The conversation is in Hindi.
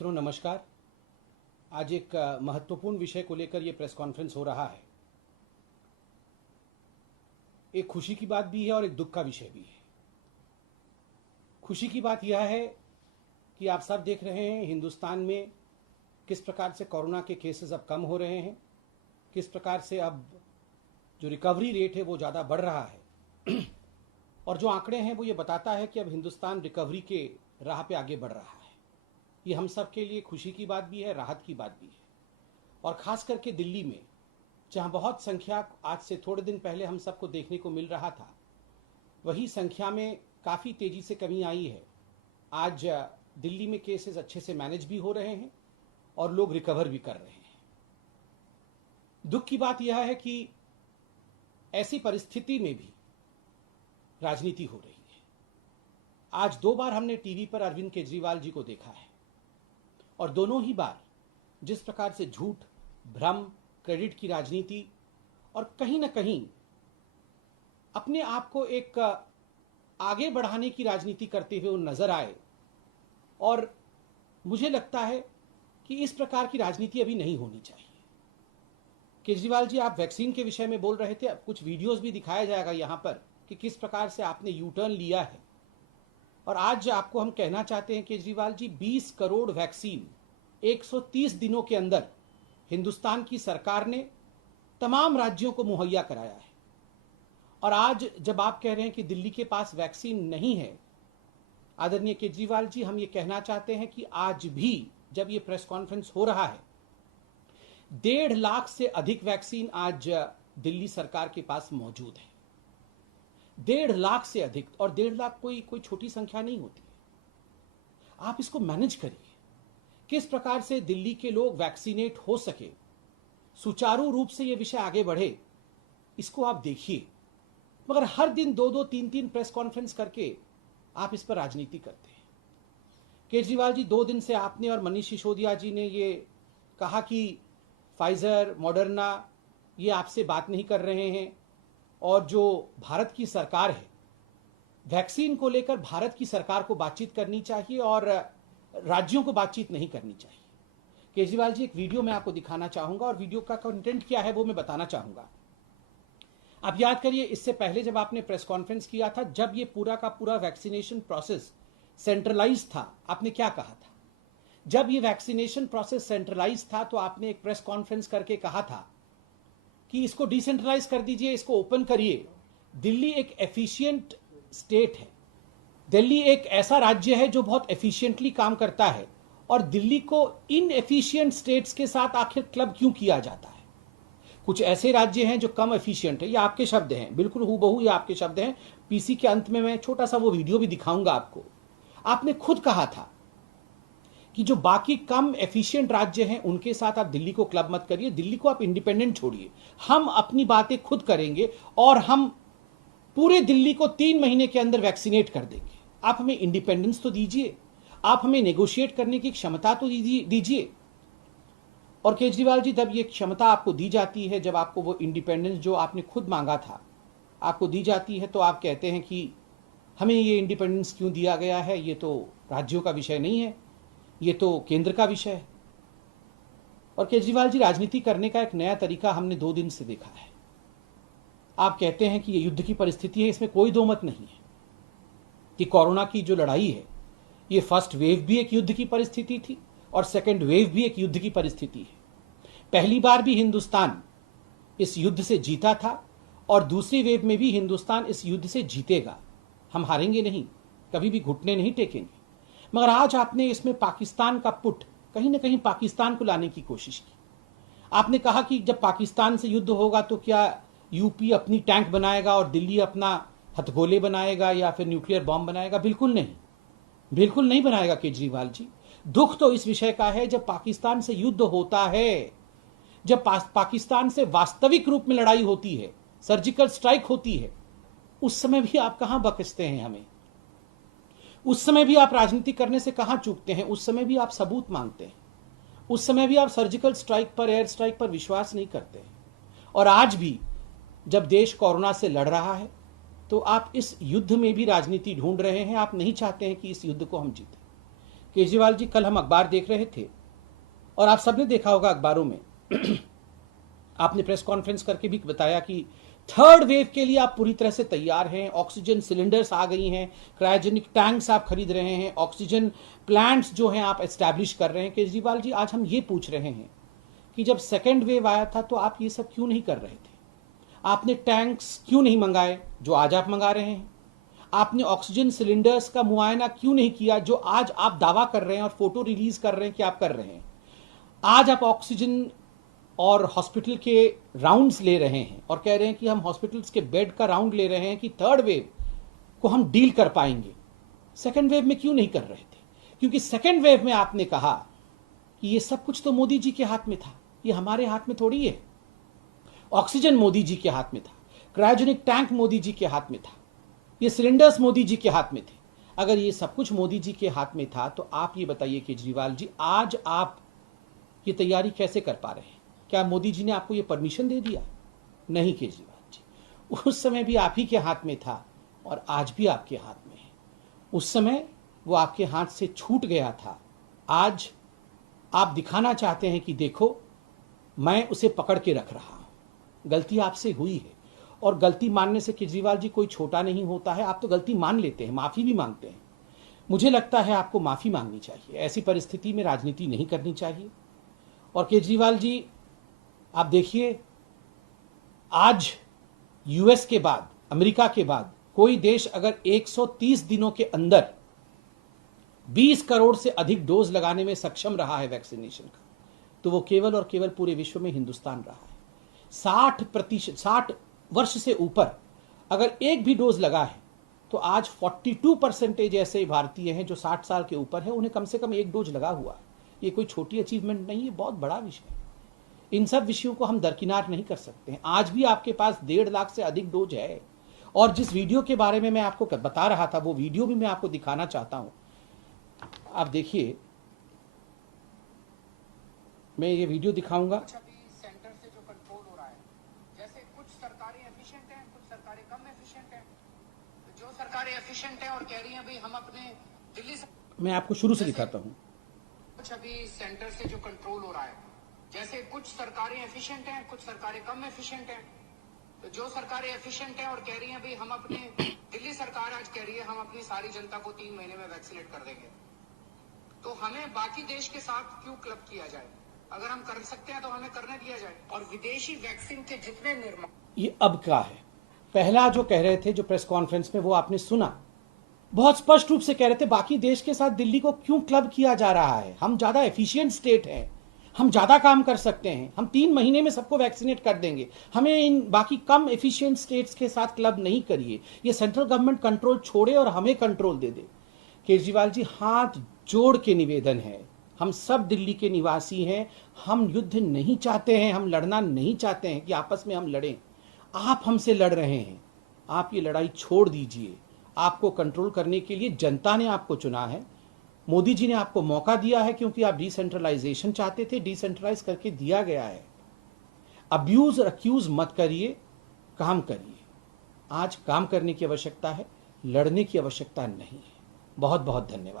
मित्रों नमस्कार। आज एक महत्वपूर्ण विषय को लेकर ये प्रेस कॉन्फ्रेंस हो रहा है। एक खुशी की बात भी है और एक दुख का विषय भी है। खुशी की बात यह है कि आप सब देख रहे हैं हिंदुस्तान में किस प्रकार से कोरोना के केसेस अब कम हो रहे हैं, किस प्रकार से अब जो रिकवरी रेट है वो ज़्यादा बढ़ रहा है और जो आंकड़े हैं वो ये बताता है कि अब हिंदुस्तान रिकवरी के राह पे आगे बढ़ रहा है। ये हम सब के लिए खुशी की बात भी है, राहत की बात भी है। और ख़ास करके दिल्ली में जहाँ बहुत संख्या आज से थोड़े दिन पहले हम सबको देखने को मिल रहा था, वही संख्या में काफ़ी तेज़ी से कमी आई है। आज दिल्ली में केसेस अच्छे से मैनेज भी हो रहे हैं और लोग रिकवर भी कर रहे हैं। दुख की बात यह है कि ऐसी परिस्थिति में भी राजनीति हो रही है। आज 2 बार हमने टीवी पर अरविंद केजरीवाल जी को देखा है और दोनों ही बार जिस प्रकार से झूठ, भ्रम, क्रेडिट की राजनीति और कहीं ना कहीं अपने आप को एक आगे बढ़ाने की राजनीति करते हुए वो नजर आए। और मुझे लगता है कि इस प्रकार की राजनीति अभी नहीं होनी चाहिए। केजरीवाल जी, आप वैक्सीन के विषय में बोल रहे थे, अब कुछ वीडियोस भी दिखाया जाएगा यहाँ पर कि किस प्रकार से आपने यू टर्न लिया है। और आज आपको हम कहना चाहते हैं केजरीवाल जी, 20 करोड़ वैक्सीन 130 दिनों के अंदर हिंदुस्तान की सरकार ने तमाम राज्यों को मुहैया कराया है। और आज जब आप कह रहे हैं कि दिल्ली के पास वैक्सीन नहीं है, आदरणीय केजरीवाल जी, हम ये कहना चाहते हैं कि आज भी जब ये प्रेस कॉन्फ्रेंस हो रहा है, 1.5 लाख से अधिक वैक्सीन आज दिल्ली सरकार के पास मौजूद है। 1.5 लाख से अधिक, और 1.5 लाख कोई छोटी संख्या नहीं होती है। आप इसको मैनेज करिए, किस प्रकार से दिल्ली के लोग वैक्सीनेट हो सके, सुचारू रूप से ये विषय आगे बढ़े, इसको आप देखिए। मगर हर दिन 2-2, 3-3 प्रेस कॉन्फ्रेंस करके आप इस पर राजनीति करते हैं। केजरीवाल जी, 2 दिन से आपने और मनीष सिसोदिया जी ने ये कहा कि फाइजर, मॉडर्ना ये आपसे बात नहीं कर रहे हैं और जो भारत की सरकार है, वैक्सीन को लेकर भारत की सरकार को बातचीत करनी चाहिए और राज्यों को बातचीत नहीं करनी चाहिए। केजरीवाल जी, एक वीडियो मैं आपको दिखाना चाहूंगा और वीडियो का कंटेंट क्या है वो मैं बताना चाहूंगा। आप याद करिए, इससे पहले जब आपने प्रेस कॉन्फ्रेंस किया था, जब ये पूरा का पूरा वैक्सीनेशन प्रोसेस सेंट्रलाइज था, आपने क्या कहा था? जब ये वैक्सीनेशन प्रोसेस सेंट्रलाइज था तो आपने एक प्रेस कॉन्फ्रेंस करके कहा था कि इसको डिसेंट्रलाइज कर दीजिए, इसको ओपन करिए। दिल्ली एक एफिशिएंट स्टेट है, दिल्ली एक ऐसा राज्य है जो बहुत एफिशिएंटली काम करता है, और दिल्ली को इन एफिशिएंट स्टेट्स के साथ आखिर क्लब क्यों किया जाता है? कुछ ऐसे राज्य हैं जो कम एफिशिएंट है। ये आपके शब्द हैं, बिल्कुल हूबहू ये आपके शब्द हैं। पीसी के अंत में मैं छोटा सा वो वीडियो भी दिखाऊंगा आपको। आपने खुद कहा था कि जो बाकी कम एफिशिएंट राज्य हैं उनके साथ आप दिल्ली को क्लब मत करिए, दिल्ली को आप इंडिपेंडेंट छोड़िए, हम अपनी बातें खुद करेंगे और हम पूरे दिल्ली को 3 महीने के अंदर वैक्सीनेट कर देंगे। आप हमें इंडिपेंडेंस तो दीजिए, आप हमें नेगोशिएट करने की क्षमता तो दीजिए। और केजरीवाल जी, जब ये क्षमता आपको दी जाती है, जब आपको वो इंडिपेंडेंस जो आपने खुद मांगा था आपको दी जाती है, तो आप कहते हैं कि हमें ये इंडिपेंडेंस क्यों दिया गया है, ये तो राज्यों का विषय नहीं है, ये तो केंद्र का विषय है। और केजरीवाल जी, राजनीति करने का एक नया तरीका हमने 2 दिन से देखा है। आप कहते हैं कि ये युद्ध की परिस्थिति है, इसमें कोई दो मत नहीं है कि कोरोना की जो लड़ाई है, ये फर्स्ट वेव भी एक युद्ध की परिस्थिति थी और सेकेंड वेव भी एक युद्ध की परिस्थिति है। पहली बार भी हिंदुस्तान इस युद्ध से जीता था और दूसरी वेव में भी हिंदुस्तान इस युद्ध से जीतेगा। हम हारेंगे नहीं, कभी भी घुटने नहीं टेकेंगे। मगर आज आपने इसमें पाकिस्तान का पुट, कहीं ना कहीं पाकिस्तान को लाने की कोशिश की। आपने कहा कि जब पाकिस्तान से युद्ध होगा तो क्या यूपी अपनी टैंक बनाएगा और दिल्ली अपना हथगोले बनाएगा या फिर न्यूक्लियर बॉम्ब बनाएगा? बिल्कुल नहीं, बिल्कुल नहीं बनाएगा केजरीवाल जी। दुख तो इस विषय का है जब पाकिस्तान से युद्ध होता है, जब पाकिस्तान से वास्तविक रूप में लड़ाई होती है, सर्जिकल स्ट्राइक होती है, उस समय भी आप कहां बख्शते हैं हमें? उस समय भी आप राजनीति करने से कहां चूकते हैं? उस समय भी आप सबूत मांगते हैं, उस समय भी आप सर्जिकल स्ट्राइक पर, एयर स्ट्राइक पर विश्वास नहीं करते हैं। और आज भी जब देश कोरोना से लड़ रहा है तो आप इस युद्ध में भी राजनीति ढूंढ रहे हैं। आप नहीं चाहते हैं कि इस युद्ध को हम जीतें। केजरीवाल जी, कल हम अखबार देख रहे थे और आप सबने देखा होगा अखबारों में आपने प्रेस कॉन्फ्रेंस करके भी बताया कि थर्ड वेव के लिए आप पूरी तरह से तैयार हैं, ऑक्सीजन सिलेंडर्स आ गई हैं, क्रायोजेनिक टैंक्स आप खरीद रहे हैं, ऑक्सीजन प्लांट्स जो हैं आप एस्टैब्लिश कर रहे हैं। केजरीवाल जी, आज हम ये पूछ रहे हैं कि जब सेकेंड वेव आया था तो आप ये सब क्यों नहीं कर रहे थे? आपने टैंक्स क्यों नहीं मंगाए जो आज आप मंगा रहे हैं? आपने ऑक्सीजन सिलेंडर्स का मुआयना क्यों नहीं किया जो आज आप दावा कर रहे हैं और फोटो रिलीज कर रहे हैं कि आप कर रहे हैं? आज आप ऑक्सीजन और हॉस्पिटल के राउंड्स ले रहे हैं और कह रहे हैं कि हम हॉस्पिटल्स के बेड का राउंड ले रहे हैं कि थर्ड वेव को हम डील कर पाएंगे। सेकेंड वेव में क्यों नहीं कर रहे थे? क्योंकि सेकेंड वेव में आपने कहा कि ये सब कुछ तो मोदी जी के हाथ में था, ये हमारे हाथ में थोड़ी है। ऑक्सीजन मोदी जी के हाथ में था, क्रायोजेनिक टैंक मोदी जी के हाथ में था, ये सिलेंडर्स मोदी जी के हाथ में थे। अगर ये सब कुछ मोदी जी के हाथ में था तो आप ये बताइए केजरीवाल जी, आज आप ये तैयारी कैसे कर पा रहे हैं? क्या मोदी जी ने आपको ये परमिशन दे दिया? नहीं केजरीवाल जी, उस समय भी आप ही के हाथ में था और आज भी आपके हाथ में है। उस समय वो आपके हाथ से छूट गया था, आज आप दिखाना चाहते हैं कि देखो मैं उसे पकड़ के रख रहा हूं। गलती आपसे हुई है और गलती मानने से केजरीवाल जी कोई छोटा नहीं होता है। आप तो गलती मान लेते हैं, माफी भी मांगते हैं। मुझे लगता है आपको माफी मांगनी चाहिए, ऐसी परिस्थिति में राजनीति नहीं करनी चाहिए। और केजरीवाल जी, आप देखिए, आज यूएस के बाद, अमेरिका के बाद कोई देश अगर 130 दिनों के अंदर 20 करोड़ से अधिक डोज लगाने में सक्षम रहा है वैक्सीनेशन का, तो वो केवल और केवल पूरे विश्व में हिंदुस्तान रहा है। 60 वर्ष से ऊपर अगर एक भी डोज लगा है तो आज 42% ऐसे भारतीय हैं जो 60 साल के ऊपर है, उन्हें कम से कम एक डोज लगा हुआ है। ये कोई छोटी अचीवमेंट नहीं है, बहुत बड़ा विषय है। इन सब विषयों को हम दरकिनार नहीं कर सकते हैं। आज भी आपके पास 1.5 लाख से अधिक डोज है। और जिस वीडियो के बारे में मैं आपको बता रहा था, वो वीडियो भी मैं आपको दिखाना चाहता हूं। आप देखिए, मैं ये वीडियो दिखाऊंगा। सेंटर से जो कंट्रोल हो रहा है, जैसे कुछ सरकारें एफिशिएंट हैं, कुछ सरकारें कम एफिशिएंट हैं। तो जो सरकारें एफिशिएंट हैं और कह रही हैं भाई हम अपने दिल्ली से, मैं आपको शुरू से दिखाता हूं। कुछ अभी सेंटर से जो कंट्रोल हो रहा है, जैसे कुछ सरकारें एफिशिएंट हैं, कुछ सरकारें कम एफिशिएंट हैं। तो जो सरकारें एफिशिएंट हैं और कह रही हैं भाई हम अपने, दिल्ली सरकार आज कह रही है हम अपनी सारी जनता को 3 महीने में वैक्सीनेट कर देंगे। तो हमें बाकी देश के साथ क्यों क्लब किया जाए? अगर हम कर सकते हैं तो हमें करने दिया जाए। और विदेशी वैक्सीन के जितने निर्माण, ये अब का है। पहला जो कह रहे थे, जो प्रेस कॉन्फ्रेंस में, वो आपने सुना, बहुत स्पष्ट रूप से कह रहे थे बाकी देश के साथ दिल्ली को क्यों क्लब किया जा रहा है। हम ज्यादा एफिशिएंट स्टेट हैं, हम ज्यादा काम कर सकते हैं, हम 3 महीने में सबको वैक्सीनेट कर देंगे, हमें इन बाकी कम एफिशिएंट स्टेट्स के साथ क्लब नहीं करिए। ये सेंट्रल गवर्नमेंट कंट्रोल छोड़े और हमें कंट्रोल दे दे। केजरीवाल जी, हाथ जोड़ के निवेदन है, हम सब दिल्ली के निवासी हैं, हम युद्ध नहीं चाहते हैं, हम लड़ना नहीं चाहते हैं कि आपस में हम लड़ें। आप हमसे लड़ रहे हैं, आप ये लड़ाई छोड़ दीजिए। आपको कंट्रोल करने के लिए जनता ने आपको चुना है, मोदी जी ने आपको मौका दिया है क्योंकि आप डिसेंट्रलाइजेशन चाहते थे, डिसेंट्रलाइज करके दिया गया है। अब्यूज और अक्यूज मत करिए, काम करिए। आज काम करने की आवश्यकता है, लड़ने की आवश्यकता नहीं है। बहुत बहुत धन्यवाद।